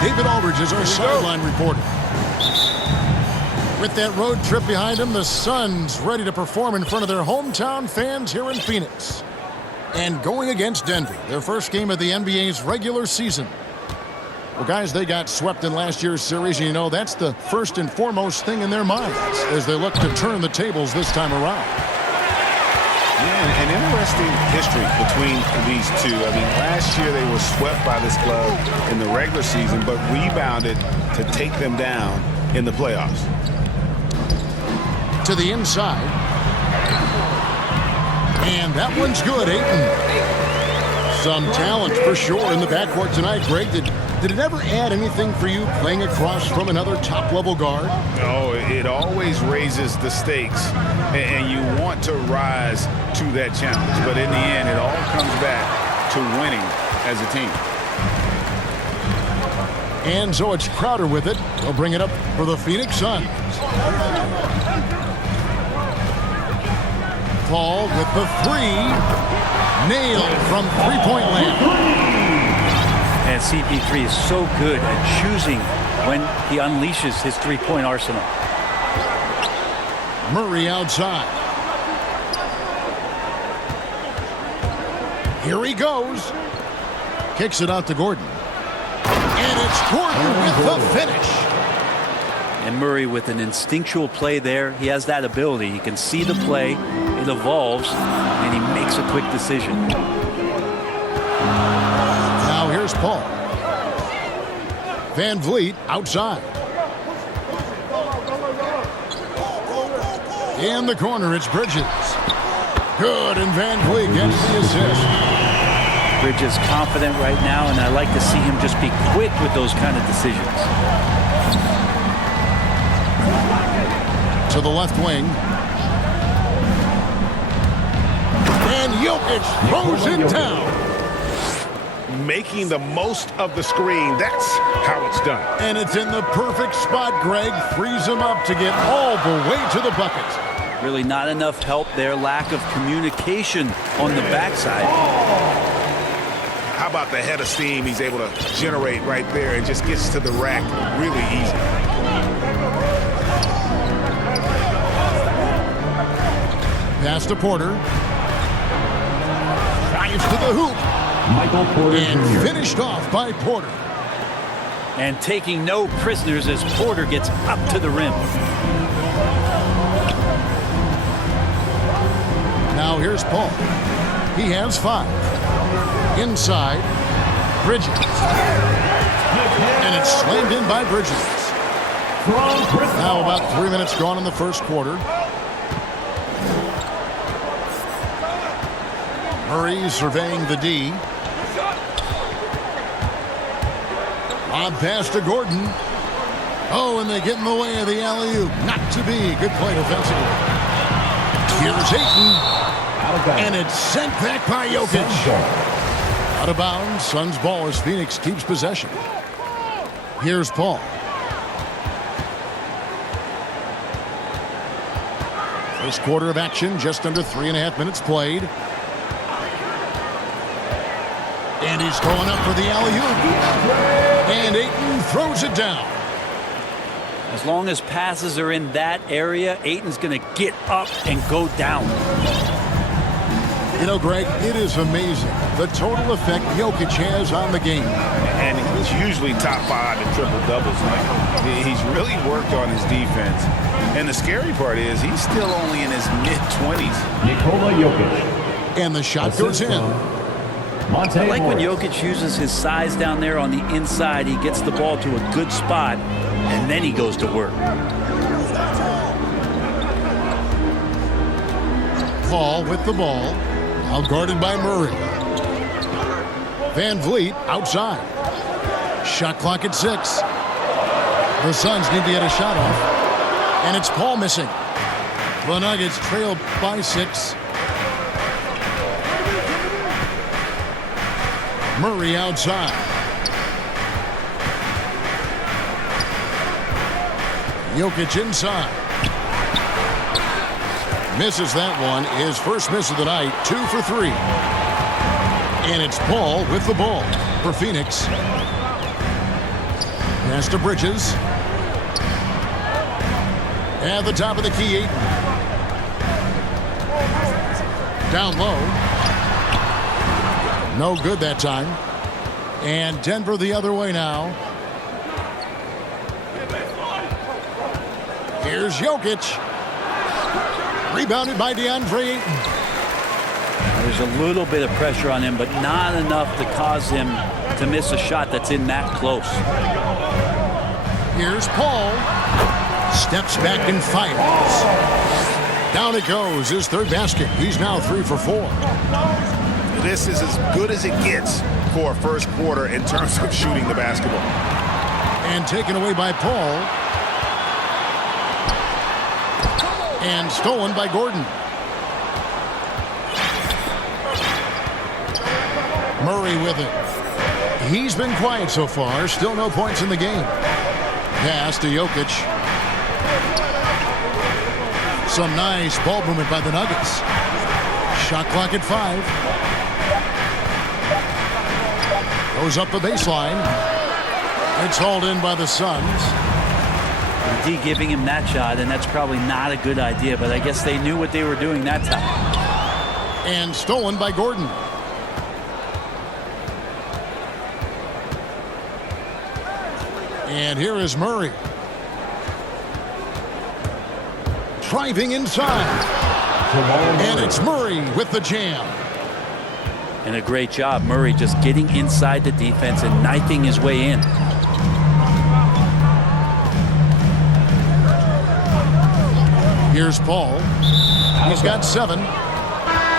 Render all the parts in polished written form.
David Aldridge is our sideline reporter. With that road trip behind him, the Suns ready to perform in front of their hometown fans here in Phoenix. And going against Denver, their first game of the NBA's regular season. Well, guys, they got swept in last year's series, and you know that's the first and foremost thing in their minds as they look to turn the tables this time around. Yeah, an interesting history between these two. I mean, last year they were swept by this club in the regular season, but rebounded to take them down in the playoffs. To the inside. And that one's good, Ayton. Some talent for sure in the backcourt tonight, Greg. Did it ever add anything for you playing across from another top-level guard? Oh, it always raises the stakes, and you want to rise to that challenge. But in the end, it all comes back to winning as a team. And so it's Crowder with it. He'll bring it up for the Phoenix Suns. Paul with the three. Nailed from three-point land. And CP3 is so good at choosing when he unleashes his three-point arsenal. Murray outside. Here he goes. Kicks it out to Gordon. And it's Gordon with the finish. And Murray with an instinctual play there. He has that ability. He can see the play. It evolves, and he makes a quick decision. Now here's Paul. Van Vliet outside. In the corner, it's Bridges. Good, and Van Vliet gets the assist. Bridges confident right now, and I like to see him just be quick with those kind of decisions. To the left wing. And Jokic throws it down. Making the most of the screen. That's how it's done. And it's in the perfect spot, Greg. Frees him up to get all the way to the bucket. Really not enough help there. Lack of communication on the backside. How about the head of steam he's able to generate right there and just gets to the rack really easy. Pass to Porter. Drives to the hoop. Michael Porter and Jr. finished off by Porter. And taking no prisoners as Porter gets up to the rim. Now here's Paul. He has 5. Inside, Bridges. And it's slammed in by Bridges. Now about 3 minutes gone in the first quarter. Murray surveying the D. On pass to Gordon. Oh, and they get in the way of the alley-oop. Not to be. Good play defensively. Here's Ayton. And it's sent back by Jokic. Out of bounds. Suns ball as Phoenix keeps possession. Here's Paul. First quarter of action, just under 3.5 minutes played. And he's going up for the alley-oop. And Ayton throws it down. As long as passes are in that area, Ayton's going to get up and go down. You know, Greg, it is amazing the total effect Jokic has on the game. And he's usually top 5 in triple-doubles. He's really worked on his defense. And the scary part is he's still only in his mid-20s. Nikola Jokic. And the shot goes in. I like when Jokic uses his size down there on the inside. He gets the ball to a good spot, and then he goes to work. Paul with the ball. Now guarded by Murray. Van Vliet outside. Shot clock at 6. The Suns need to get a shot off. And it's Paul missing. The Nuggets trailed by 6. Murray outside. Jokic inside. Misses that one. His first miss of the night. 2 for 3. And it's Paul with the ball for Phoenix. Pass to Bridges. At the top of the key, Ayton. Down low. No good that time. And Denver the other way now. Here's Jokic. Rebounded by DeAndre Ayton. There's a little bit of pressure on him, but not enough to cause him to miss a shot that's in that close. Here's Paul. Steps back and fires. Down it goes. His third basket. He's now 3 for 4. This is as good as it gets for a first quarter in terms of shooting the basketball. And taken away by Paul. And stolen by Gordon. Murray with it. He's been quiet so far. Still no points in the game. Pass to Jokic. Some nice ball movement by the Nuggets. Shot clock at 5. Goes up the baseline. It's hauled in by the Suns. D giving him that shot, and that's probably not a good idea, but I guess they knew what they were doing that time. And stolen by Gordon. And here is Murray. Driving inside. And it's Murray with the jam. And a great job, Murray just getting inside the defense and knifing his way in. Here's Paul. He's got 7.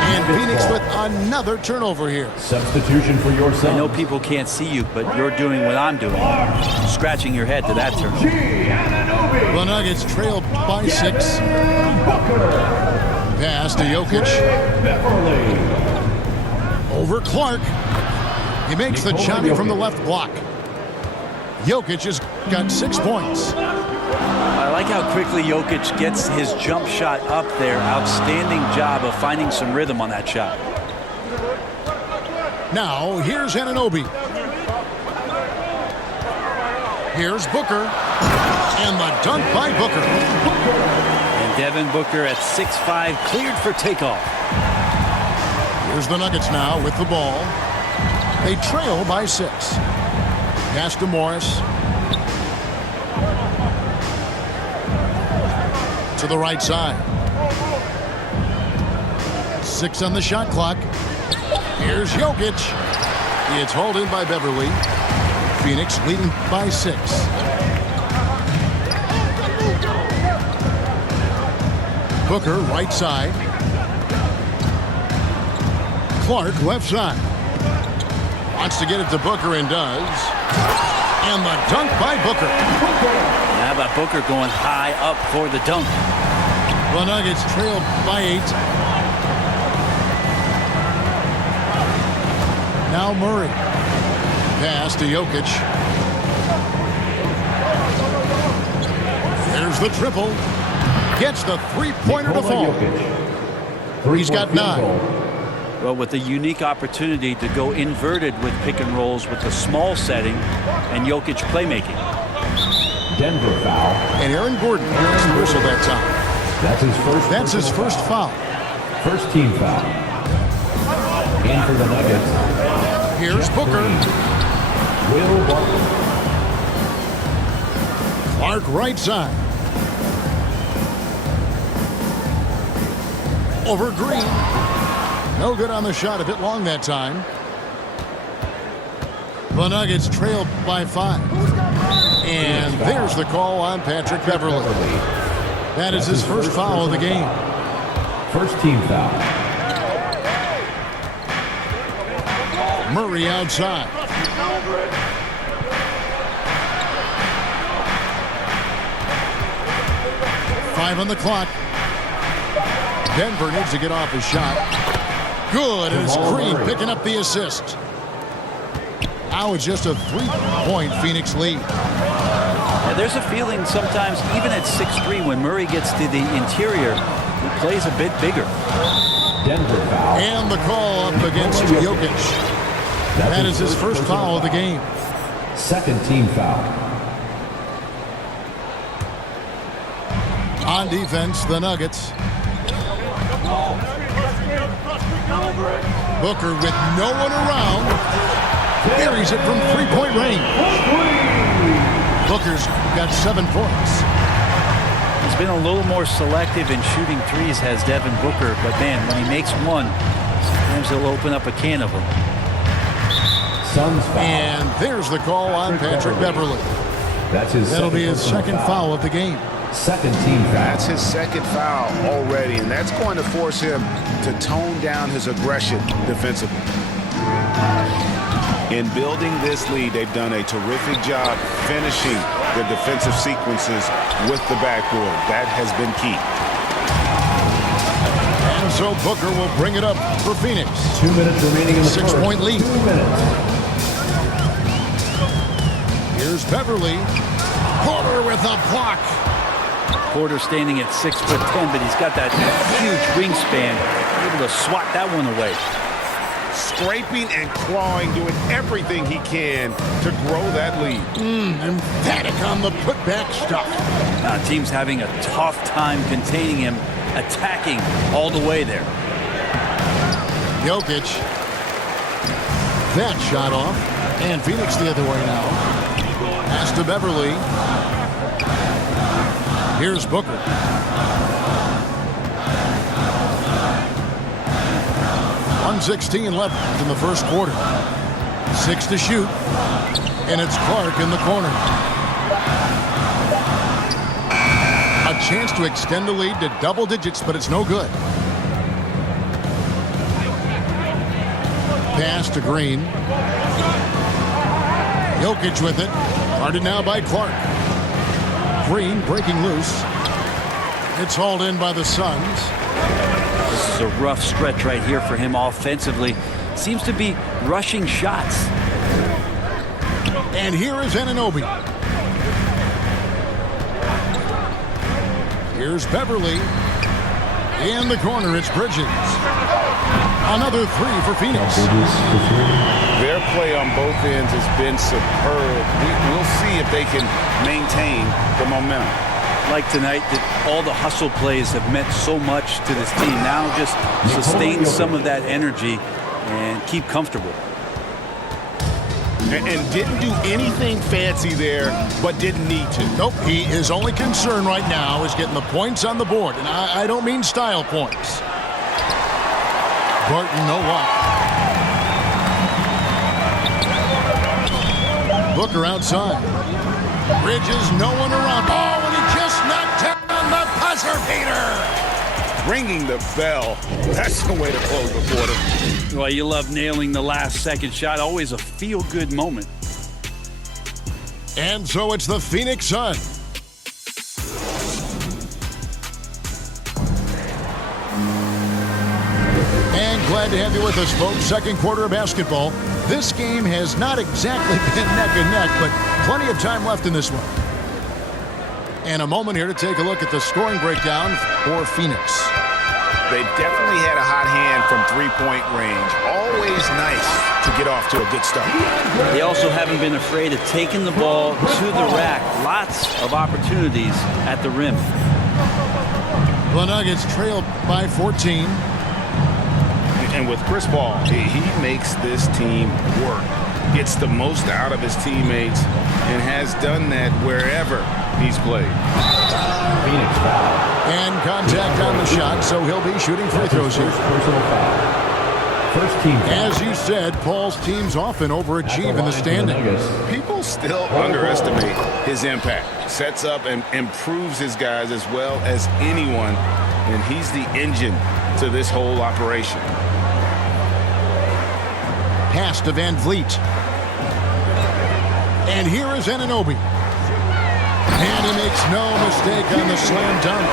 And Phoenix with another turnover here. Substitution for your son. I know people can't see you, but you're doing what I'm doing. Scratching your head to that turn. The Nuggets trailed by 6. Pass to Jokic. Over Clark. He makes the johnny from the left block. Jokic has got 6 points. I like how quickly Jokic gets his jump shot up there. Outstanding job of finding some rhythm on that shot. Now, here's Anunoby. Here's Booker. And the dunk by Booker. And Devin Booker at 6'5", cleared for takeoff. Here's the Nuggets now with the ball. They trail by 6. Pass to Morris. To the right side. 6 on the shot clock. Here's Jokic. It's hauled in by Beverly. Phoenix leading by 6. Booker right side. Clark left side. Wants to get it to Booker and does. And the dunk by Booker. How about Booker going high up for the dunk? The Nuggets trailed by 8. Now Murray. Pass to Jokic. There's the triple. Gets the three-pointer to fall. He's got 9. Well, with a unique opportunity to go inverted with pick and rolls with the small setting and Jokic playmaking. Denver foul. And Aaron Gordon gets the whistle that time. That's his first foul. First team foul. In for the Nuggets. Here's Booker. Will Barton. Clark right side. Over Green. No good on the shot. A bit long that time. The Nuggets trailed by 5. And there's the call on Patrick Beverly. That is his first foul of the game. First team foul. Murray outside. Five on the clock. Denver needs to get off his shot. Good, and it's Green picking up the assist. Now it's just a 3-point Phoenix lead. Yeah, there's a feeling sometimes, even at 6'3", when Murray gets to the interior, he plays a bit bigger. Denver foul. And the call up against Jokic. That is his first foul of the game. Second team foul. On defense, the Nuggets. Booker with no one around. Carries it from three-point range. Booker's got 7 points. He's been a little more selective in shooting threes, has Devin Booker. But, man, when he makes one, sometimes he'll open up a can of them. And there's the call on Patrick Beverley. That'll be his second foul of the game. Second team foul. That's his second foul already, and that's going to force him to tone down his aggression defensively. In building this lead, they've done a terrific job finishing their defensive sequences with the backboard. That has been key. And so Booker will bring it up for Phoenix. 2 minutes remaining in the 6-point lead. 2 minutes. Here's Beverly. Porter with a block. Porter standing at 6'10", but he's got that huge wingspan, able to swat that one away. Scraping and clawing, doing everything he can to grow that lead. Emphatic on the putback stuff. Team's having a tough time containing him, attacking all the way there. Jokic. That shot off. And Phoenix the other way now. Pass to Beverly. Here's Booker. .116 left in the first quarter. 6 to shoot. And it's Clark in the corner. A chance to extend the lead to double digits, but it's no good. Pass to Green. Jokic with it. Guarded now by Clark. Green breaking loose. It's hauled in by the Suns. This is a rough stretch right here for him offensively. Seems to be rushing shots. And here is Anunoby. Here's Beverly. In the corner, it's Bridges. Another 3 for Phoenix. Their play on both ends has been superb. We'll see if they can maintain the momentum. Like tonight, that all the hustle plays have meant so much to this team. Now just sustain some of that energy and keep comfortable. And didn't do anything fancy there, but didn't need to. Nope, his only concern right now is getting the points on the board. And I don't mean style points. Barton, no luck. Booker outside. Bridges, no one around. Oh, and he just knocked down the buzzer beater. Ringing the bell. That's the way to close the quarter. Well, you love nailing the last second shot. Always a feel-good moment. And so it's the Phoenix Suns. And glad to have you with us, folks. Second quarter of basketball. This game has not exactly been neck and neck, but plenty of time left in this one. And a moment here to take a look at the scoring breakdown for Phoenix. They definitely had a hot hand from three-point range. Always nice to get off to a good start. They also haven't been afraid of taking the ball to the rack. Lots of opportunities at the rim. The Nuggets trail by 14. And with Chris Paul, he makes this team work. Gets the most out of his teammates and has done that wherever he's played. Phoenix foul. And contact on the shot, so he'll be shooting free throws here. Personal foul. First team foul. As you said, Paul's teams often overachieve in the standings. People still underestimate his impact. Sets up and improves his guys as well as anyone, and he's the engine to this whole operation. Pass to Van Vliet. And here is Anunoby. And he makes no mistake on the slam dunk.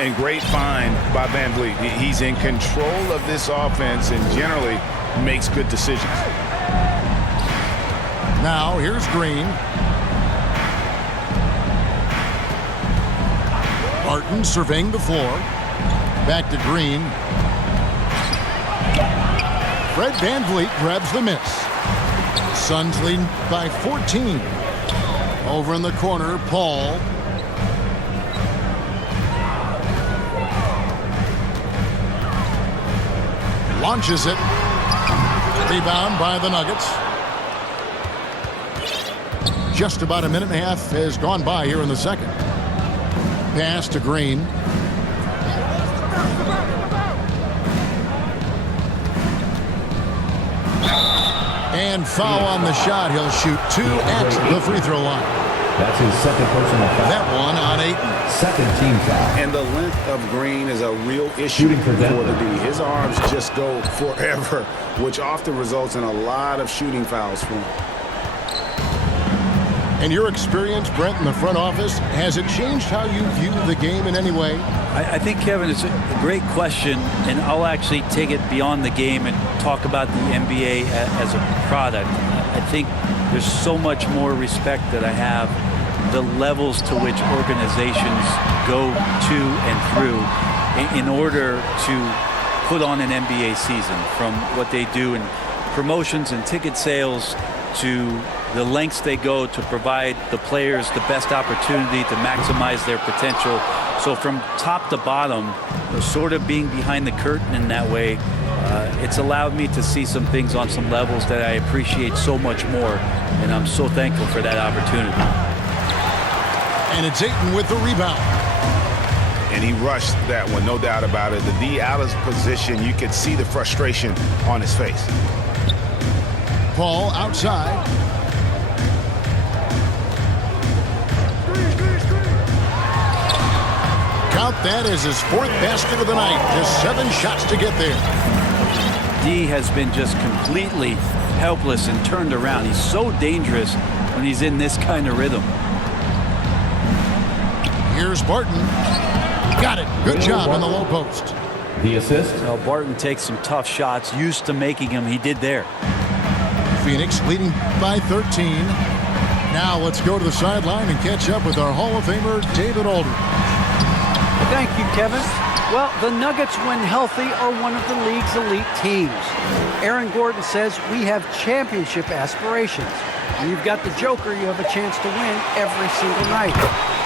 And great find by Van Vliet. He's in control of this offense and generally makes good decisions. Now here's Green. Barton surveying the floor. Back to Green. Fred Van Vliet grabs the miss. Suns lead by 14. Over in the corner, Paul. Launches it. Rebound by the Nuggets. Just about a minute and a half has gone by here in the second. Pass to Green. And foul on the shot. He'll shoot 2 at the free throw line. That's his second personal foul. That one on Ayton. Second team foul. And the length of Green is a real issue Shooting for them. the D. His arms just go forever, which often results in a lot of shooting fouls for him. And your experience, Brent, in the front office, has it changed how you view the game in any way? I think, Kevin, it's a great question, and I'll actually take it beyond the game and talk about the NBA as a product. I think there's so much more respect that I have, the levels to which organizations go to and through in order to put on an NBA season, from what they do in promotions and ticket sales to the lengths they go to provide the players the best opportunity to maximize their potential. So from top to bottom, sort of being behind the curtain in that way, it's allowed me to see some things on some levels that I appreciate so much more, and I'm so thankful for that opportunity. And it's Ayton with the rebound. And he rushed that one, no doubt about it. The D out of position, you could see the frustration on his face. Paul outside. Count that as his 4th basket of the night. Just 7 shots to get there. D has been just completely helpless and turned around. He's so dangerous when he's in this kind of rhythm. Here's Barton. Got it. Good job in the low post. The assist. Well, Barton takes some tough shots, used to making them. He did there. Phoenix leading by 13. Now let's go to the sideline and catch up with our Hall of Famer, David Aldridge. Thank you, Kevin. Well, the Nuggets, when healthy, are one of the league's elite teams. Aaron Gordon says we have championship aspirations. When you've got the Joker, you have a chance to win every single night.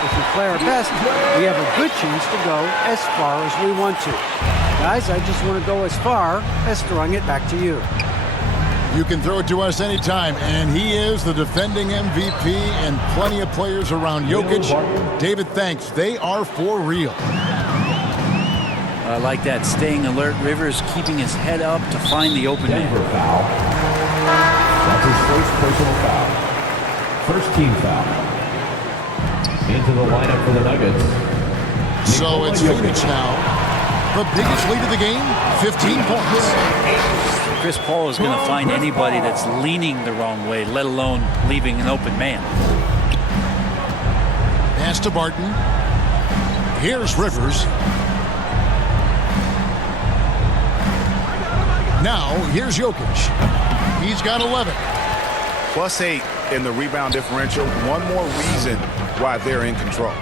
If we play our best, we have a good chance to go as far as we want to. Guys, I just want to go as far as throwing it back to you. You can throw it to us anytime, and he is the defending MVP and plenty of players around Jokic. David, thanks. They are for real. I like that, staying alert. Rivers keeping his head up to find the open man. Foul. That's his first personal foul. First team foul. Into the lineup for the Nuggets. So it's Phoenix now. The biggest lead of the game, 15 points. Chris Paul is going to find anybody that's leaning the wrong way, let alone leaving an open man. Pass to Barton. Here's Rivers. Now, here's Jokic. He's got 11. +8 in the rebound differential. One more reason why they're in control.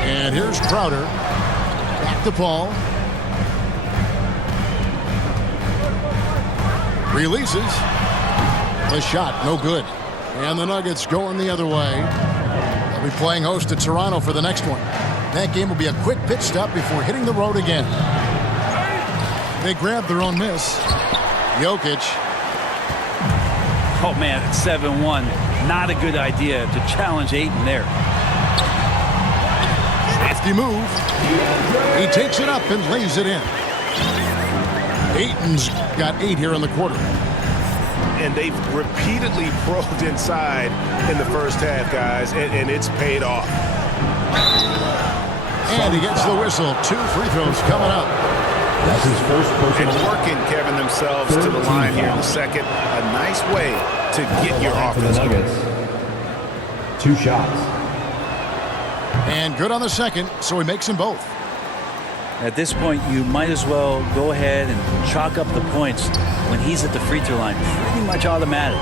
And here's Crowder. Back to Paul. Releases. The shot, no good. And the Nuggets going the other way. They'll be playing host to Toronto for the next one. That game will be a quick pit stop before hitting the road again. They grab their own miss. Jokic. Oh, man, it's 7-1. Not a good idea to challenge Ayton there. Nasty move. He takes it up and lays it in. Ayton's got 8 here in the quarter. And they've repeatedly probed inside in the first half, guys, and it's paid off. And he gets the whistle. 2 free throws coming up. That's his first personal. And working, Kevin, themselves to the line here in the second. A nice way to get your offense going. 2 shots. And good on the second, so he makes them both. At this point, you might as well go ahead and chalk up the points when he's at the free throw line. Pretty much automatic.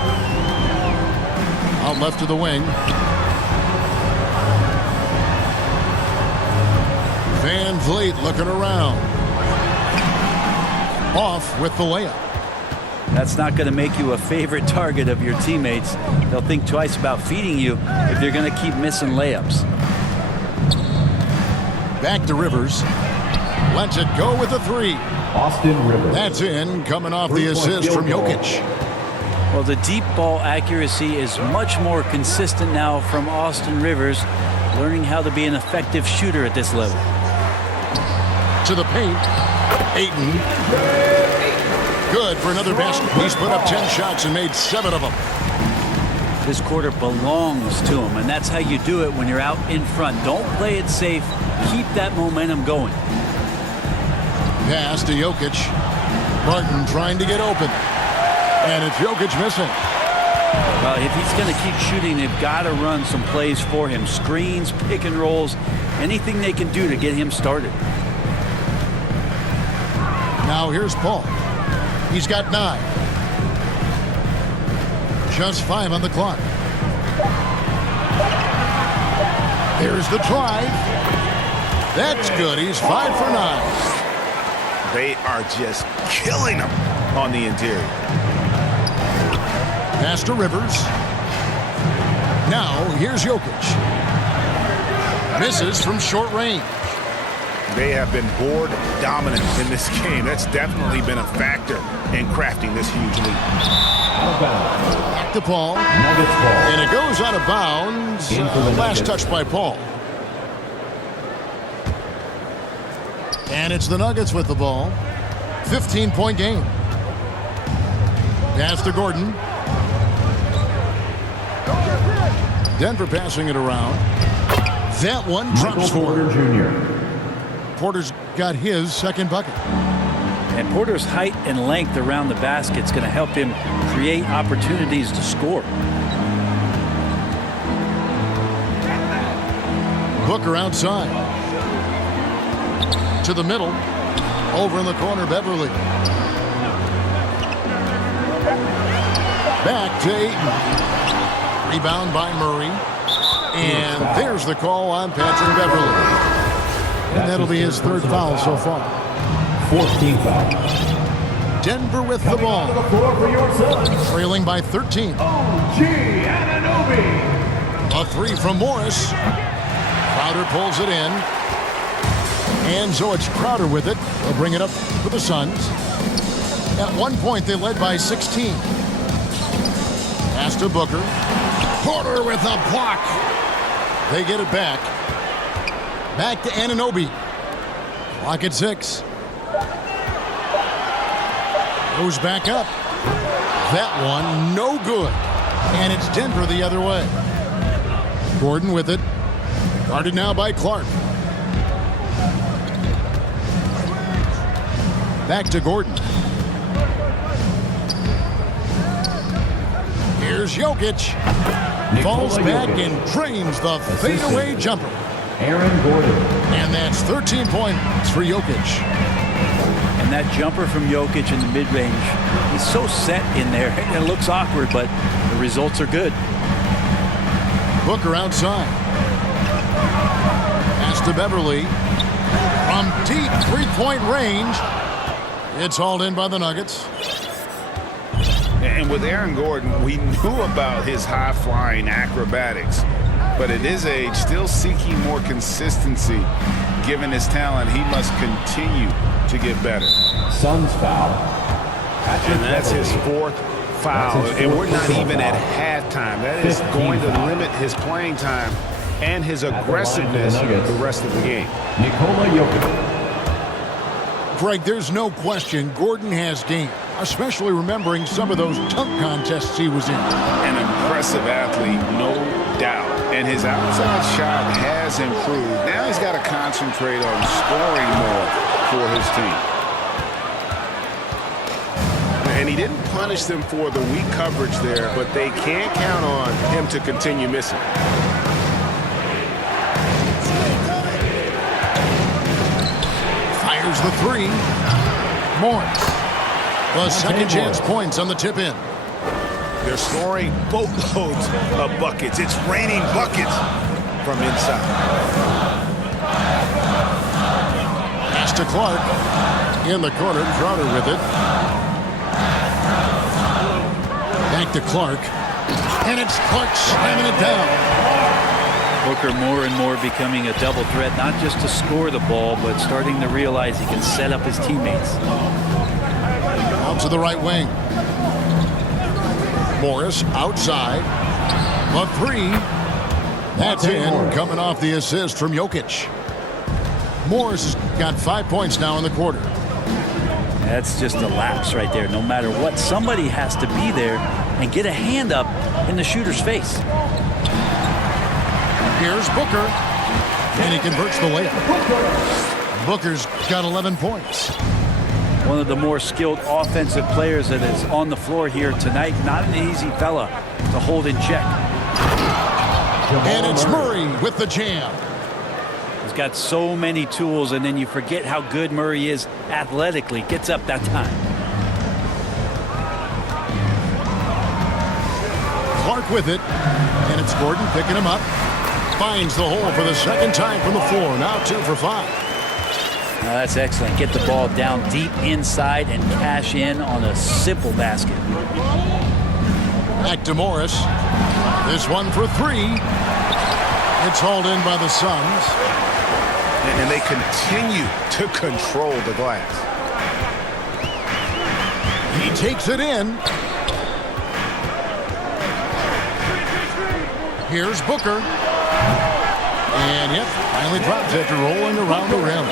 Out left to the wing. Van Vliet looking around. Off with the layup. That's not going to make you a favorite target of your teammates. They'll think twice about feeding you if they're going to keep missing layups. Back to Rivers. Lets it go with a 3. Austin Rivers. That's in, coming off the assist from Jokic. Well, the deep ball accuracy is much more consistent now from Austin Rivers, learning how to be an effective shooter at this level. To the paint. Ayton. Good for another basket. He's put up 10 shots and made 7 of them. This quarter belongs to him, and that's how you do it when you're out in front. Don't play it safe. Keep that momentum going. Pass to Jokic. Martin trying to get open. And it's Jokic missing. Well, if he's going to keep shooting, they've got to run some plays for him. Screens, pick and rolls, anything they can do to get him started. Now here's Paul. He's got 9. Just 5 on the clock. Here's the drive. That's good. He's 5 for 9. They are just killing him on the interior. Pass to Rivers. Now here's Jokic. Misses from short range. They have been board dominant in this game. That's definitely been a factor in crafting this huge lead. Back to Paul. Nuggets ball. And it goes out of bounds. Last touch by Paul. And it's the Nuggets with the ball. 15-point game. Pass to Gordon. Denver passing it around. That one drops Porter for Jr. Porter's got his second bucket. And Porter's height and length around the basket is going to help him create opportunities to score. Booker outside. To the middle. Over in the corner, Beverly. Back to Ayton. Rebound by Murray. And there's the call on Patrick Beverly. And that'll be his 3rd foul so far. 14th foul. Denver with the ball. The floor for your Suns. Trailing by 13. OG Anunoby. A 3 from Morris. Crowder pulls it in. And so it's Crowder with it. They'll bring it up for the Suns. At one point, they led by 16. Pass to Booker. Porter with a block. They get it back. Back to Anunoby. Clock at 6. Goes back up. That one, no good. And it's Denver the other way. Gordon with it. Guarded now by Clark. Back to Gordon. Here's Jokic. Falls back and drains the fadeaway jumper. Aaron Gordon. And that's 13 points for Jokic. And that jumper from Jokic in the mid-range, he's so set in there. It looks awkward, but the results are good. Booker outside. Pass to Beverly. From deep three-point range. It's hauled in by the Nuggets. And with Aaron Gordon, we knew about his high-flying acrobatics. But at his age, still seeking more consistency. Given his talent, he must continue to get better. Suns foul. And that's his 4th foul. And we're not even at halftime. That is going to limit his playing time and his aggressiveness the rest of the game. Nikola Jokic. Greg, there's no question Gordon has game, especially remembering some of those dunk contests he was in. An impressive athlete, no doubt. And his outside shot has improved. Now he's got to concentrate on scoring more for his team. And he didn't punish them for the weak coverage there, but they can't count on him to continue missing. Fires the 3. Morris. The second chance points on the tip in. They're scoring boatloads of buckets. It's raining buckets from inside. Pass to Clark. In the corner, Crowder with it. Back to Clark. And it's Clark slamming it down. Booker more and more becoming a double threat, not just to score the ball, but starting to realize he can set up his teammates. Out to the right wing. Morris outside. A three. That's in, coming off the assist from Jokic. Morris has got 5 points now in the quarter. That's just a lapse right there. No matter what, somebody has to be there and get a hand up in the shooter's face. Here's Booker, and he converts the layup. Booker's got 11 points. One of the more skilled offensive players that is on the floor here tonight. Not an easy fella to hold in check. And it's Murray with the jam. He's got so many tools, and then you forget how good Murray is athletically. Gets up that time. Clark with it, and it's Gordon picking him up. Finds the hole for the second time from the floor. Now 2 for 5. Now that's excellent. Get the ball down deep inside and cash in on a simple basket. Back to Morris. This one for 3. It's hauled in by the Suns. And they continue to control the glass. He takes it in. Here's Booker. And yep, finally drops after rolling around the rim.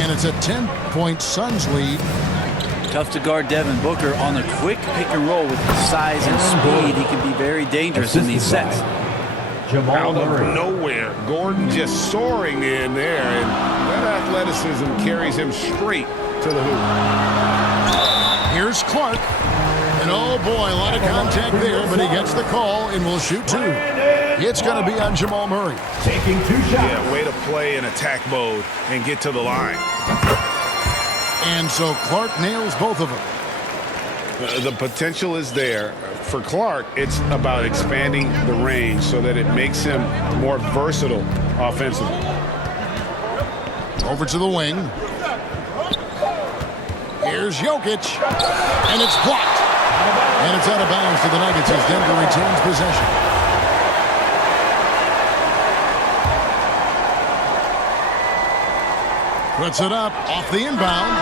And it's a 10-point Suns lead. Tough to guard Devin Booker on a quick pick and roll with his size and speed. He can be very dangerous in these sets. Out of nowhere, Gordon just soaring in there, and that athleticism carries him straight to the hoop. Here's Clark. And oh boy, a lot of contact there, but he gets the call and will shoot 2. It's going to be on Jamal Murray. Taking 2 shots. Yeah, way to play in attack mode and get to the line. And so Clark nails both of them. The potential is there. For Clark, it's about expanding the range so that it makes him more versatile offensively. Over to the wing. Here's Jokic. And it's blocked. And it's out of bounds to the Nuggets as Denver retains possession. Puts it up off the inbound.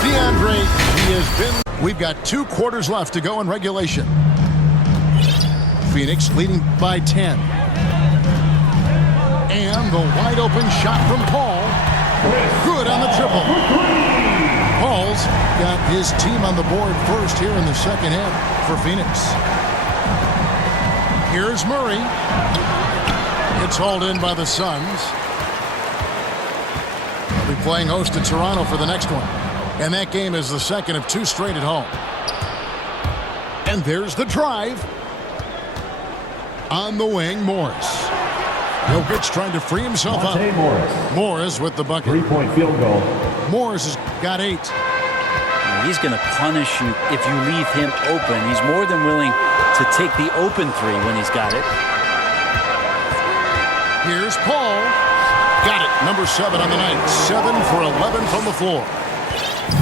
DeAndre, he has been. We've got 2 quarters left to go in regulation. Phoenix leading by 10. And the wide open shot from Paul. Good on the triple. Paul's got his team on the board first here in the second half for Phoenix. Here's Murray. It's hauled in by the Suns. They'll be playing host to Toronto for the next one. And that game is the second of 2 straight at home. And there's the drive. On the wing, Morris. Jokic trying to free himself up. Morris with the bucket. 3-point field goal. Morris has got 8. He's going to punish you if you leave him open. He's more than willing to take the open 3 when he's got it. Here's Paul. Got it. Number 7 on the night. 7 for 11 from the floor.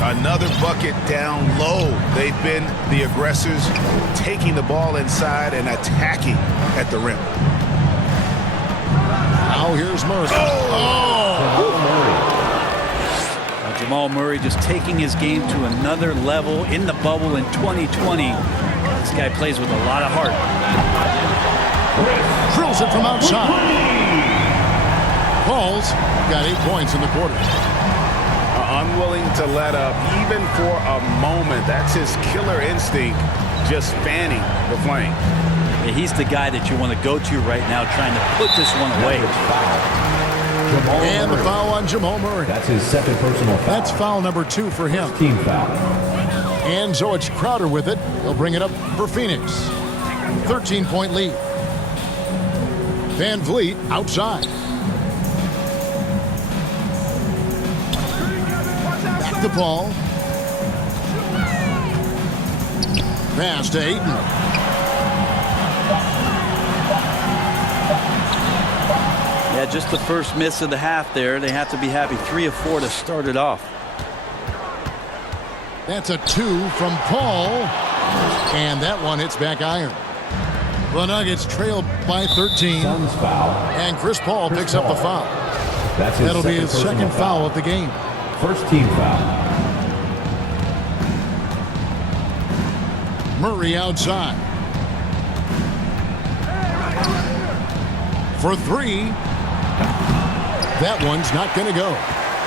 Another bucket down low. They've been the aggressors, taking the ball inside and attacking at the rim. Now here's Murray. Jamal Murray just taking his game to another level in the bubble in 2020. This guy plays with a lot of heart. Drills it from outside. Paul's got 8 points in the quarter. Unwilling to let up even for a moment. That's his killer instinct, just fanning the flame. Yeah, he's the guy that you want to go to right now, trying to put this one away. And the foul on Jamal Murray. That's his 2nd personal foul. That's foul number 2 for him. Team foul. And so it's Crowder with it. He'll bring it up for Phoenix. 13-point lead. Van Vliet outside. Back to Paul. Pass to Ayton. Yeah, just the first miss of the half there. They have to be happy. 3 of 4 to start it off. That's a 2 from Paul. And that one hits back iron. The Nuggets trail by 13. Suns foul. And Chris Paul picks up the foul. That's his That'll be his second personal foul of the game. First team foul. Murray outside. For three. That one's not going to go.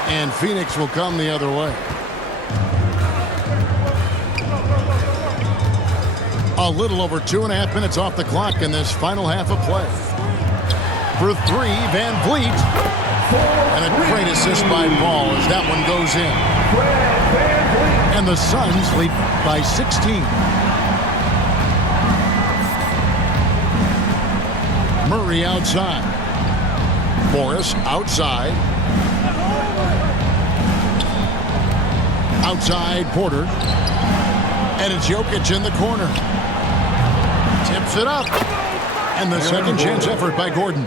And Phoenix will come the other way. A little over 2.5 minutes off the clock in this final half of play. For three, Van Vliet. And a great assist by Paul as that one goes in. And the Suns lead by 16. Murray outside. Morris outside. Outside Porter. And it's Jokic in the corner. Tips it up. And the second chance effort by Gordon.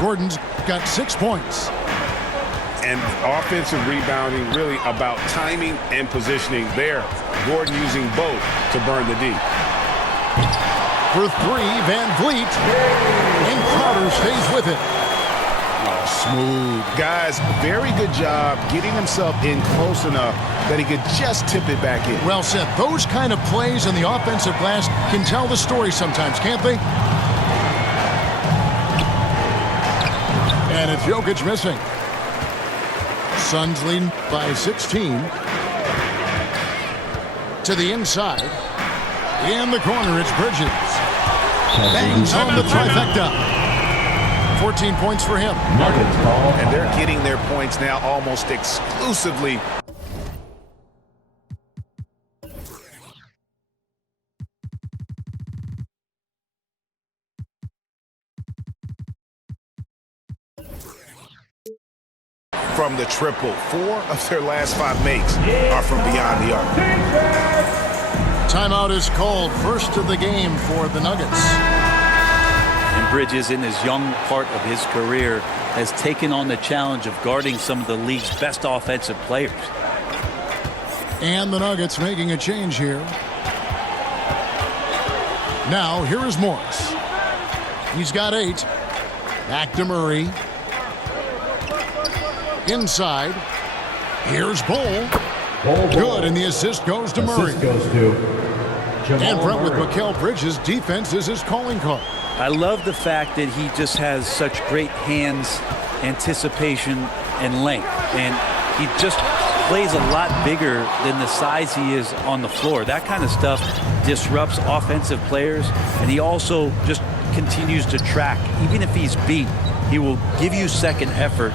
Gordon's got 6 points. And offensive rebounding really about timing and positioning there. Gordon using both to burn the D. For three, Van Vliet. And Crowder stays with it. Oh, smooth. Guys, very good job getting himself in close enough that he could just tip it back in. Well said. Those kind of plays in the offensive glass can tell the story sometimes, can't they? And it's Jokic missing. Suns leading by 16. To the inside. In the corner, it's Bridges. Bangs on the trifecta. 14 points for him. And they're getting their points now almost exclusively. From the triple. 4 of their last 5 makes are from beyond the arc. Timeout is called. First of the game for the Nuggets. And Bridges, in his young part of his career, has taken on the challenge of guarding some of the league's best offensive players. And the Nuggets making a change here. Now, here is Morris. He's got 8. Back to Murray. Inside. Here's Bull. Good, and the assist goes to Murray. And Brett with Mikal Bridges' defense is his calling card. I love the fact that he just has such great hands, anticipation, and length. And he just plays a lot bigger than the size he is on the floor. That kind of stuff disrupts offensive players, and he also just continues to track. Even if he's beat, he will give you second effort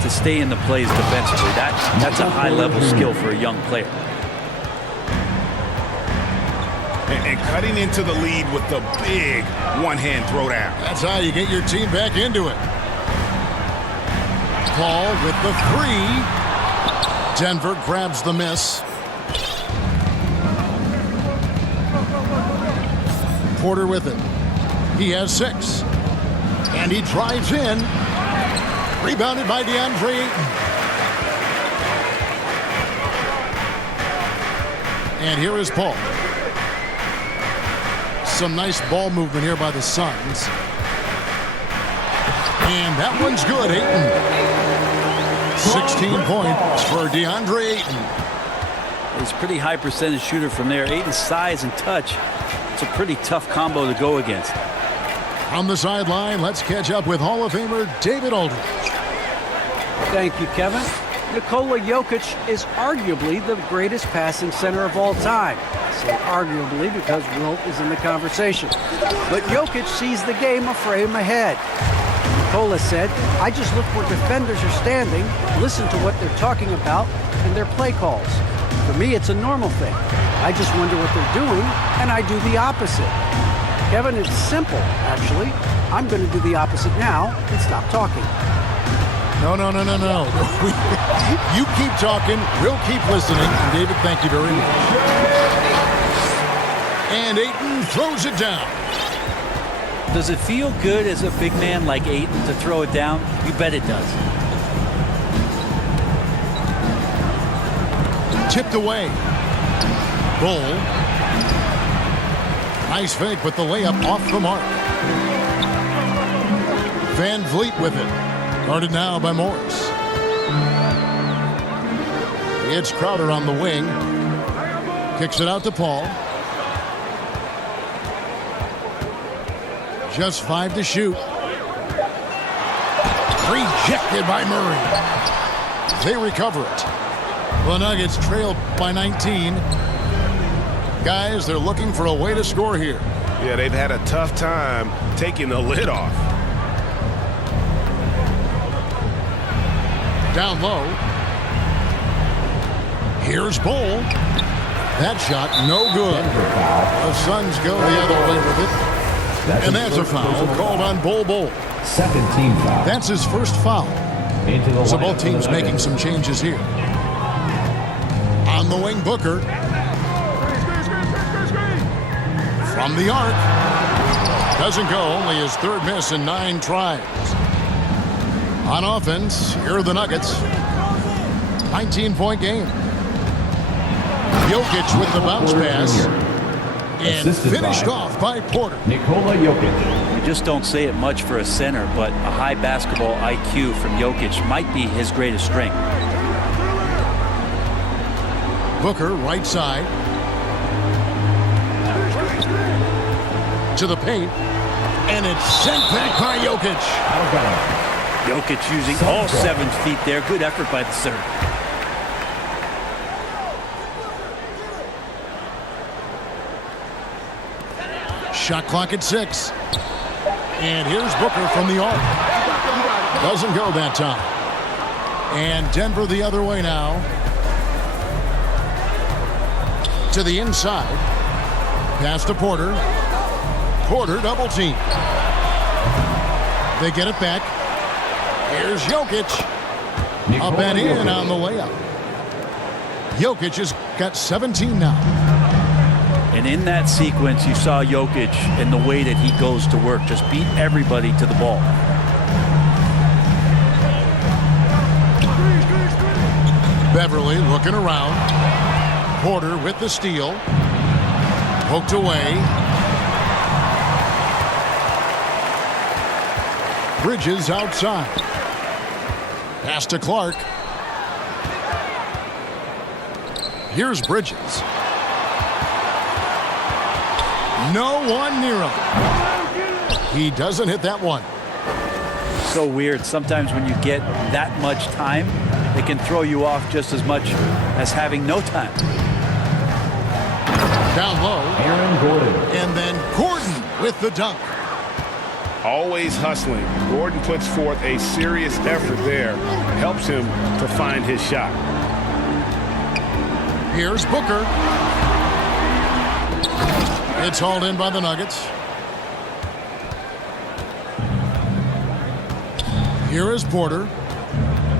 to stay in the plays defensively. That's a high-level skill for a young player. And cutting into the lead with the big one-hand throwdown. That's how you get your team back into it. Paul with the 3. Denver grabs the miss. Porter with it. He has 6. And he drives in. Rebounded by DeAndre Ayton. And here is Paul. Some nice ball movement here by the Suns. And that one's good, Ayton. 16 points for DeAndre Ayton. He's a pretty high percentage shooter from there. Ayton's size and touch, it's a pretty tough combo to go against. On the sideline, let's catch up with Hall of Famer David Aldridge. Thank you, Kevin. Nikola Jokic is arguably the greatest passing center of all time. I say arguably because Wilt is in the conversation. But Jokic sees the game a frame ahead. Nikola said, I just look where defenders are standing, listen to what they're talking about, and their play calls. For me, it's a normal thing. I just wonder what they're doing, and I do the opposite. Kevin, it's simple, actually. I'm going to do the opposite now and stop talking. No. You keep talking. We'll keep listening. And David, thank you very much. And Ayton throws it down. Does it feel good as a big man like Ayton to throw it down? You bet it does. Tipped away. Bull. Nice fake, but the layup off the mark. Van Vliet with it. Guarded now by Morris. It's Crowder on the wing. Kicks it out to Paul. Just 5 to shoot. Rejected by Murray. They recover it. The Nuggets trail by 19. Guys, they're looking for a way to score here. Yeah, they've had a tough time taking the lid off. Down low. Here's Bull. That shot, no good. The Suns go the other way with it. And that's a foul called on Bull. Second team foul. That's his first foul. Into the So lineup both for the teams making Nuggets. some changes here. On the wing, Booker. From the arc. Doesn't go, only his third miss in 9 tries. On offense, here are the Nuggets. 19-point game. Jokic with the bounce pass. And Assisted finished by off by Porter. Nikola Jokic. We just don't say it much for a center, but a high basketball IQ from Jokic might be his greatest strength. Booker, right side. To the paint. And it's sent back by Jokic. Out of bounds. Jokic using all 7 feet there. Good effort by the center. Shot clock at 6. And here's Booker from the arc. Doesn't go that time. And Denver the other way now. To the inside. Pass to Porter. Porter double team. They get it back. Here's Jokic. Up and in on the layup. Jokic has got 17 now. And in that sequence, you saw Jokic in the way that he goes to work. Just beat everybody to the ball. Beverly looking around. Porter with the steal. Poked away. Bridges outside. Pass to Clark. Here's Bridges. No one near him. He doesn't hit that one. So weird. Sometimes when you get that much time, it can throw you off just as much as having no time. Down low. Aaron Gordon. And then Gordon with the dunk. Always hustling. Gordon puts forth a serious effort there. Helps him to find his shot. Here's Booker. It's hauled in by the Nuggets. Here is Porter.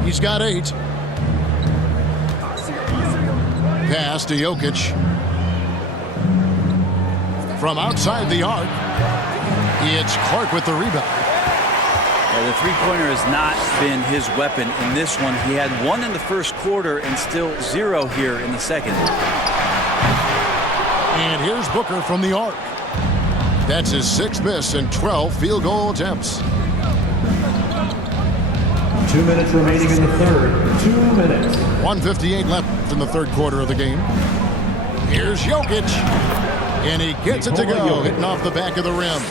He's got 8. Pass to Jokic. From outside the arc. It's Clark with the rebound. The three-pointer has not been his weapon in this one. He had 1 in the first quarter and still 0 here in the second. And here's Booker from the arc. That's his 6th miss and 12 field goal attempts. 2 minutes remaining in the third. 2 minutes. 1:58 left in the third quarter of the game. Here's Jokic. And he gets it to go, hitting off the back of the rim.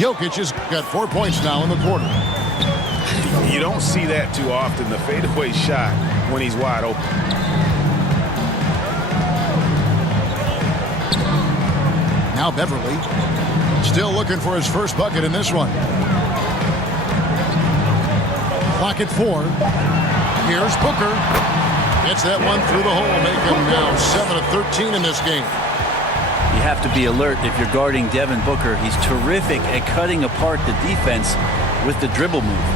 Jokic has got 4 points now in the quarter. You don't see that too often, the fadeaway shot when he's wide open. Now Beverly still looking for his first bucket in this one. Clock at 4. Here's Booker. Gets that one through the hole, make him now 7 of 13 in this game. You have to be alert if you're guarding Devin Booker. He's terrific at cutting apart the defense with the dribble move.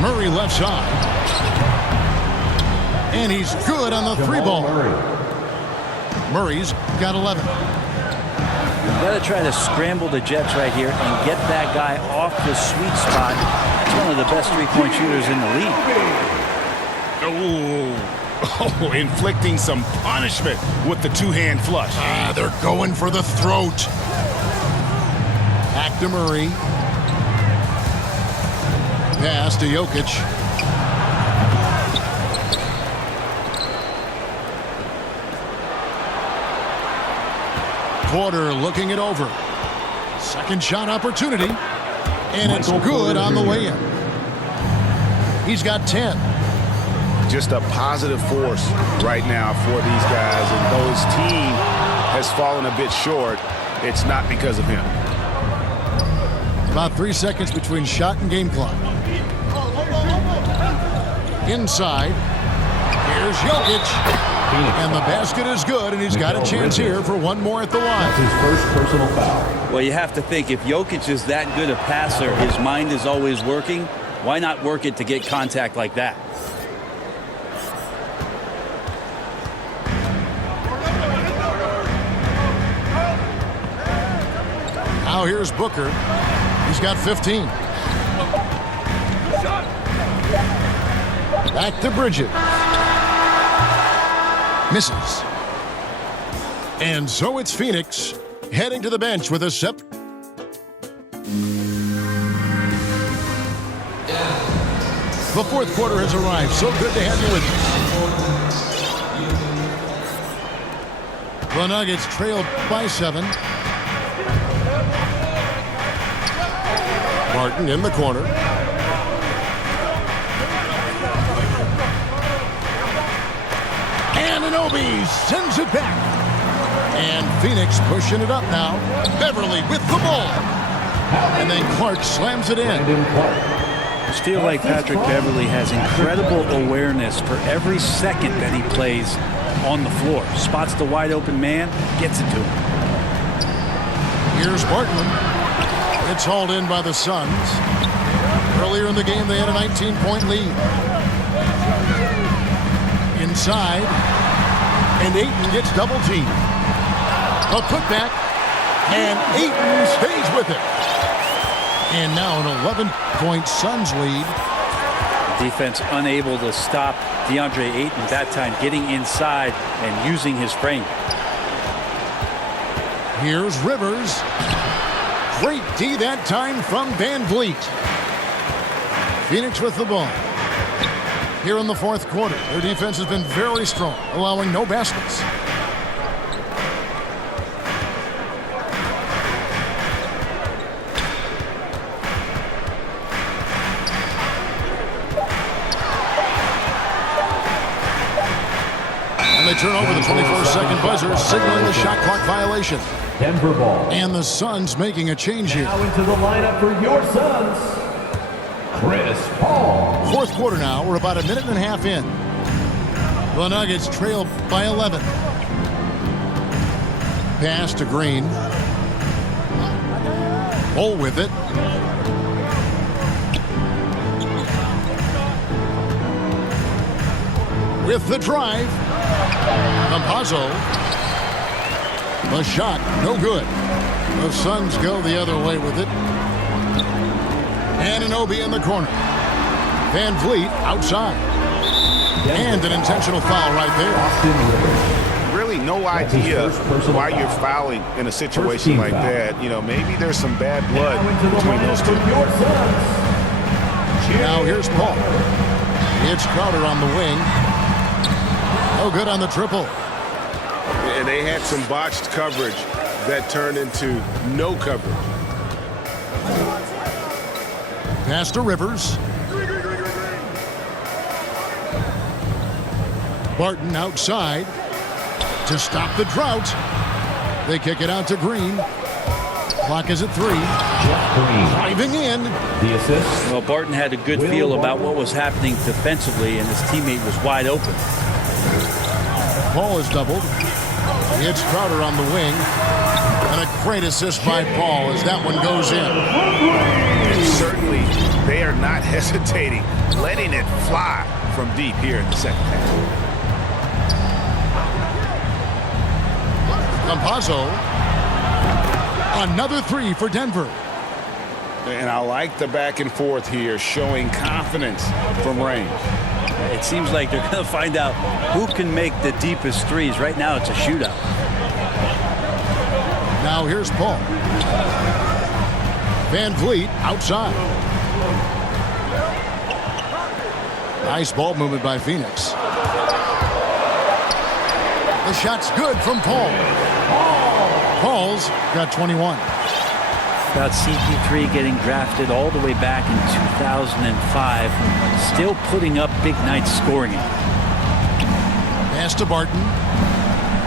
Murray left side. And he's good on the 3-ball. Murray's got 11. You've got to try to scramble the Jets right here and get that guy off the sweet spot. That's one of the best three-point shooters in the league. Oh, Oh, inflicting some punishment with the two-hand flush. They're going for the throat. Back to Murray. Pass to Jokic. Porter looking it over. Second shot opportunity. And it's good on the way in. He's got 10. Just a positive force right now for these guys. And though his team has fallen a bit short, it's not because of him. About 3 seconds between shot and game clock. Inside. Here's Jokic. And the basket is good, and he's got a chance here for one more at the line. That's his first personal foul. Well, you have to think, if Jokic is that good a passer, his mind is always working. Why not work it to get contact like that? Now here's Booker. He's got 15. Back to Bridges. Misses. And so it's Phoenix heading to the bench with a sip. The fourth quarter has arrived. So good to have you with us. The Nuggets trail by 7. Martin in the corner. Anunoby sends it back. And Phoenix pushing it up now. Beverly with the ball. And then Clark slams it in. I just feel like Patrick Beverly has incredible awareness for every second that he plays on the floor. Spots the wide open man, gets it to him. Here's Barton. It's hauled in by the Suns. Earlier in the game, they had a 19-point lead. Inside. And Ayton gets double-teamed. A putback. And Ayton stays with it. And now an 11-point Suns lead. Defense unable to stop DeAndre Ayton that time, getting inside and using his frame. Here's Rivers. Great D that time from Van Vliet. Phoenix with the ball. Here in the fourth quarter, their defense has been very strong, allowing no baskets. And they turn over the 24-second buzzer, signaling the shot clock violation. Denver ball. And the Suns making a change here. Now into the lineup for your Suns, Chris Paul. Fourth quarter now. We're about a minute and a half in. The Nuggets trail by 11. Pass to Green. Hole with it. With the drive. Campazzo. The shot, no good. The Suns go the other way with it. Anunoby in the corner. Van Vliet outside. And an intentional foul right there. Really no idea why you're fouling in a situation like that. You know, maybe there's some bad blood between those two. Now here's Paul. It's Crowder on the wing. No good on the triple. And they had some botched coverage that turned into no coverage. Pass to Rivers. Barton outside to stop the drought. They kick it out to Green. Clock is at 3. Driving in. The assist. Well, Barton had a good feel about what was happening defensively, and his teammate was wide open. Paul is doubled. It's Crowder on the wing. And a great assist by Paul as that one goes in. And certainly, they are not hesitating, letting it fly from deep here in the second half. Campazzo. Another 3 for Denver. And I like the back and forth here, showing confidence from range. It seems like they're going to find out who can make the deepest threes. Right now, it's a shootout. Now here's Paul. Van Vliet outside. Nice ball movement by Phoenix. The shot's good from Paul. Paul's got 21. About CP3 getting drafted all the way back in 2005. Still putting up big nights scoring it. Pass to Barton.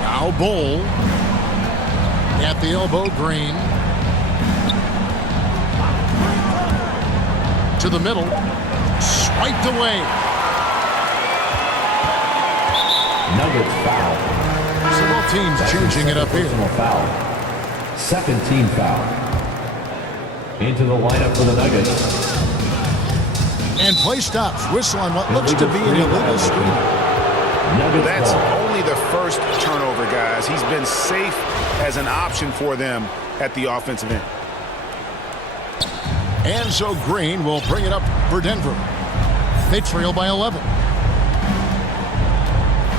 Now Bowl. At the elbow, Green. To the middle. Swiped away. Nuggets foul. So both teams changing it up here. Foul. Second team foul. Into the lineup for the Nuggets. And play stops. Whistle on what looks to be an illegal screen. That's only the first turnover, guys. He's been safe as an option for them at the offensive end. And so Green will bring it up for Denver. They trail by 11.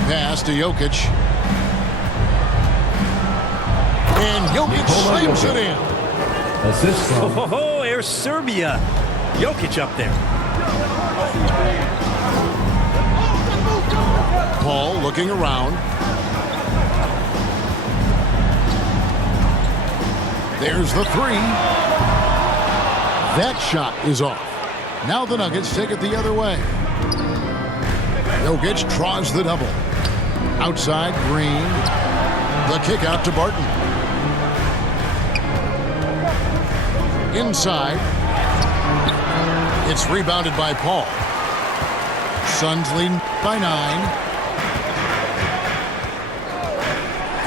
Pass to Jokic. And Jokic slams it in. Assist from Oh, Air Serbia. Jokic up there. Paul looking around. There's the three. That shot is off. Now the Nuggets take it the other way. Jokic draws the double. Outside, Green. The kick out to Barton. Inside. It's rebounded by Paul. Suns lead by 9.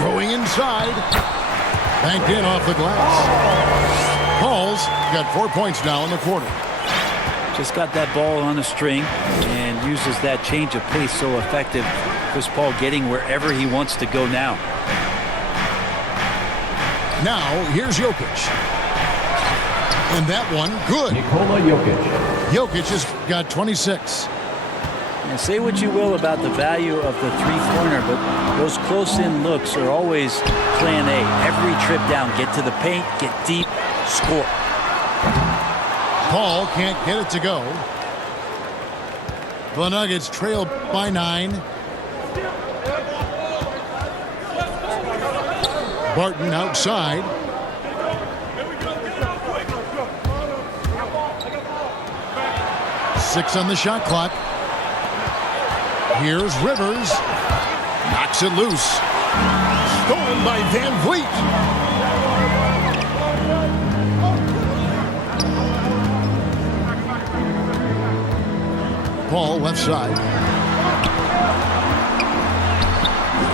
Going inside. Banked in off the glass. Paul's got 4 points now in the quarter. Just got that ball on a string and uses that change of pace so effective. Chris Paul getting wherever he wants to go now. Now, here's Jokic. And that one, good. Nikola Jokic. Jokic has got 26. And say what you will about the value of the three-pointer, but those close-in looks are always plan A. Every trip down, get to the paint, get deep, score. Paul can't get it to go. The Nuggets trail by 9. Barton outside. Six on the shot clock. Here's Rivers. Knocks it loose. Stolen by Van Vliet. Paul left side.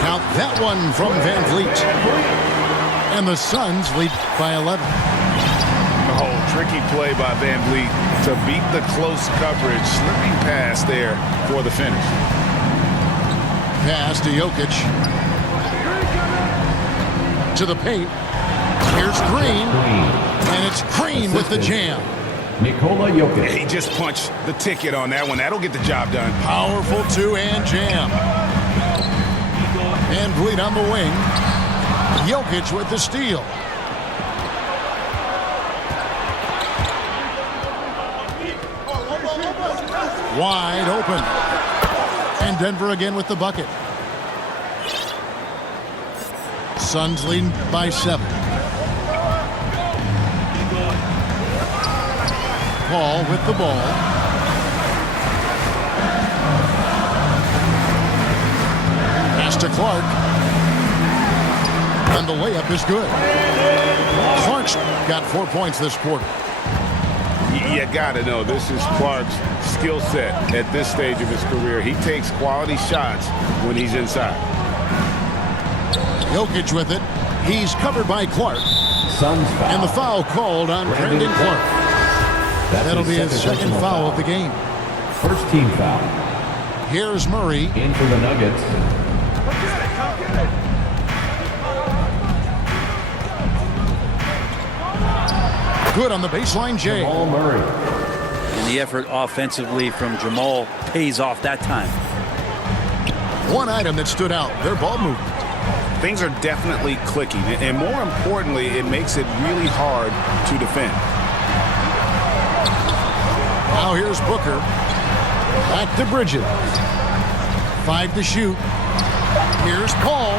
Count that one from Van Vliet. And the Suns lead by 11. Oh, tricky play by Van Vliet to beat the close coverage. Slipping pass there for the finish. Pass to Jokic. To the paint. Here's Green. And it's Green with the jam. Nikola Jokic. He just punched the ticket on that one. That'll get the job done. Powerful two-hand jam. Van Vliet on the wing. Jokic with the steal. Wide open. And Denver again with the bucket. Suns leading by 7. Paul with the ball. Pass to Clark. And the layup is good. Clark's got 4 points this quarter. You got to know this is Clark's skill set at this stage of his career. He takes quality shots when he's inside. Jokic with it. He's covered by Clark. Suns foul. And the foul called on Brandon Clark. That'll be his second foul of the game. First team foul. Here's Murray. In for the Nuggets. Good on the baseline, Jay. Jamal Murray. And the effort offensively from Jamal pays off that time. One item that stood out, their ball movement. Things are definitely clicking, and more importantly, it makes it really hard to defend. Now here's Booker. Back to Bridges. 5 to shoot. Here's Paul.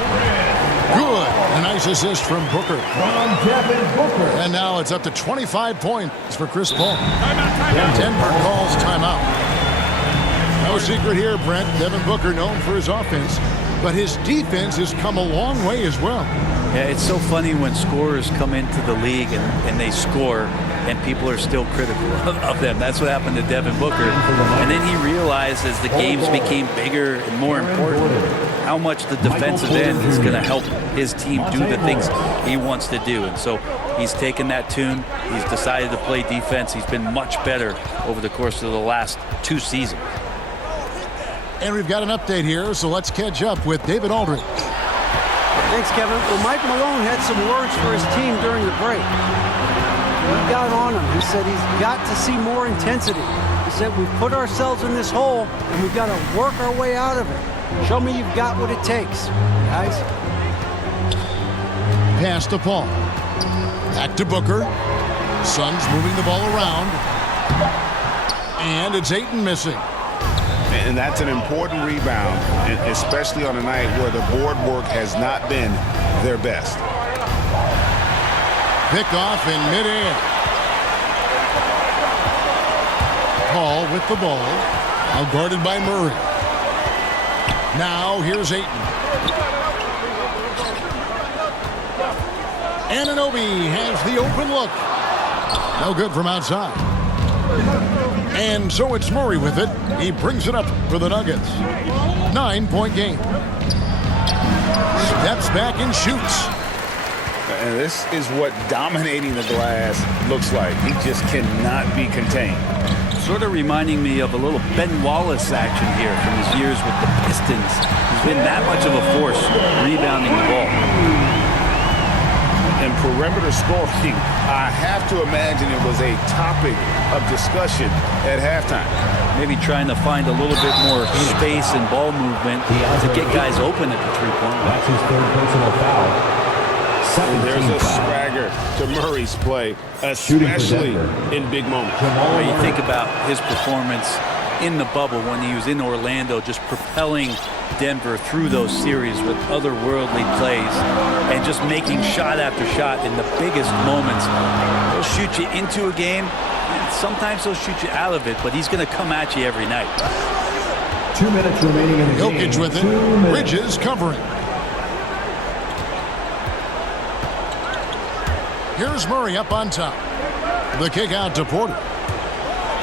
Good. A nice assist from Booker. And now it's up to 25 points for Chris Paul. Denver calls timeout. No secret here, Brent. Devin Booker known for his offense, but his defense has come a long way as well. Yeah, it's so funny when scorers come into the league and they score and people are still critical of them. That's what happened to Devin Booker. And then he realized as the games became bigger and more important how much the defensive end is going to help his team do the things he wants to do. And so he's taken that tune. He's decided to play defense. He's been much better over the course of the last 2 seasons. And we've got an update here, so let's catch up with David Aldridge. Thanks, Kevin. Well, Mike Malone had some words for his team during the break. He got on him. He said he's got to see more intensity. He said we've put ourselves in this hole and we've got to work our way out of it. Show me you've got what it takes, guys. Pass to Paul. Back to Booker. Suns moving the ball around. And it's Ayton missing. And that's an important rebound, especially on a night where the board work has not been their best. Pick off in midair. Paul with the ball. Now guarded by Murray. Now here's Ayton. Anunoby has the open look. No good from outside. And so it's Murray with it. He brings it up for the Nuggets. 9-point game. Steps back and shoots. And this is what dominating the glass looks like. He just cannot be contained. Sort of reminding me of a little Ben Wallace action here from his years with the Pistons. He's been that much of a force rebounding the ball. And perimeter scoring, I have to imagine it was a topic of discussion at halftime. Maybe trying to find a little bit more space and ball movement to get guys open at the three-point line. That's his third personal foul. And there's a swagger to Murray's play, especially in big moments. When you think about his performance in the bubble when he was in Orlando, just propelling Denver through those series with otherworldly plays and just making shot after shot in the biggest moments. They'll shoot you into a game, and sometimes they'll shoot you out of it, but he's going to come at you every night. 2 minutes remaining in the game. Jokic with it. Bridges covering. Here's Murray up on top. The kick out to Porter.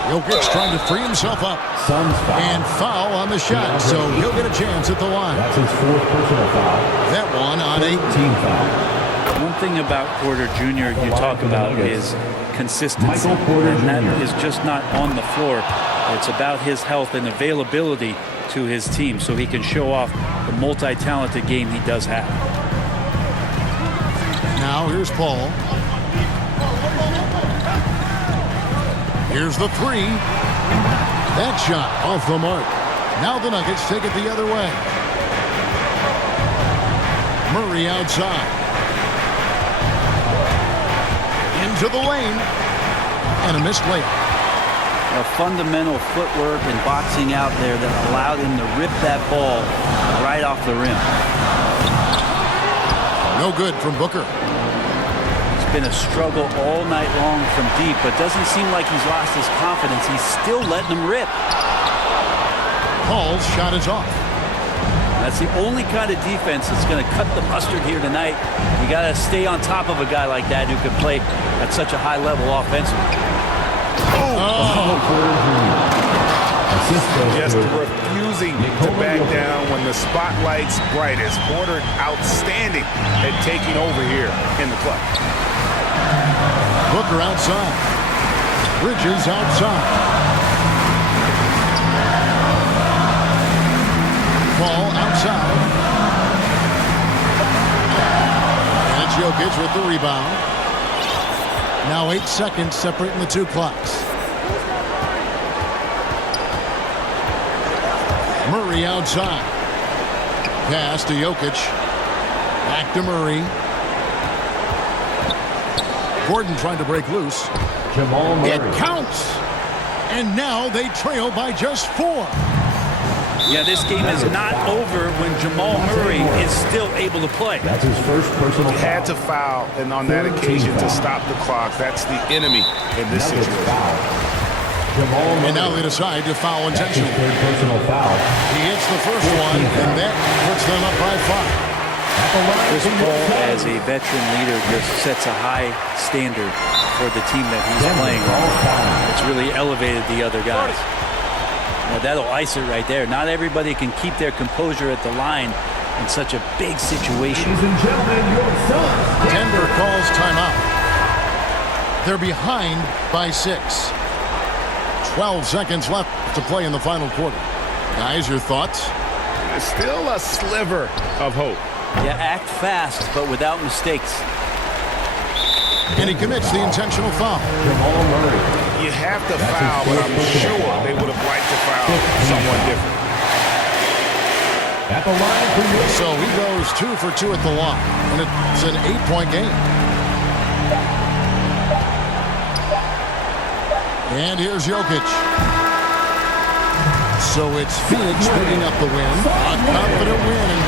Jokic trying to free himself up. And foul on the shot, so he'll get a chance at the line. That's his fourth personal foul. That one on 18 foul. One thing about Porter Jr. you talk about is consistency. Michael Porter and that Jr. is just not on the floor. It's about his health and availability to his team so he can show off the multi-talented game he does have. Now here's Paul. Here's the three. That shot off the mark. Now the Nuggets take it the other way. Murray outside. Into the lane. And a missed layup. A fundamental footwork and boxing out there that allowed him to rip that ball right off the rim. No good from Booker. Been a struggle all night long from deep, but doesn't seem like he's lost his confidence. He's still letting them rip. Paul's shot is off. That's the only kind of defense that's going to cut the mustard here tonight. You got to stay on top of a guy like that who can play at such a high level offensively. Just refusing to back down when the spotlight's brightest. Porter outstanding at taking over here in the clutch. Booker outside. Bridges outside. Paul outside. And it's Jokic with the rebound. Now 8 seconds separating the two clocks. Murray outside. Pass to Jokic. Back to Murray. Gordon trying to break loose. Jamal Murray. It counts. And now they trail by just 4. Yeah, this game is not over when Jamal Murray is still able to play. That's his first personal foul. Had to foul, and on that occasion to stop the clock. That's the enemy in this Nuggets situation. foul. Jamal Murray. And now they decide to foul That's his intentionally. third personal foul. He hits the first one, and that puts them up by 5. Chris Paul, as a veteran leader, just sets a high standard for the team that he's playing on. It's really elevated the other guys. Now that'll ice it right there. Not everybody can keep their composure at the line in such a big situation. Ladies and gentlemen, your son. Denver calls timeout. They're behind by 6. 12 seconds left to play in the final quarter. Guys, your thoughts? There's still a sliver of hope. Yeah, act fast, but without mistakes. And he commits the intentional foul. Jamal Murray. You have to foul, but I'm sure they would have liked to foul someone different. At the line for you. So he goes 2 for 2 at the line, and it's an 8-point game. And here's Jokic. So it's Phoenix picking up the win. A confident win in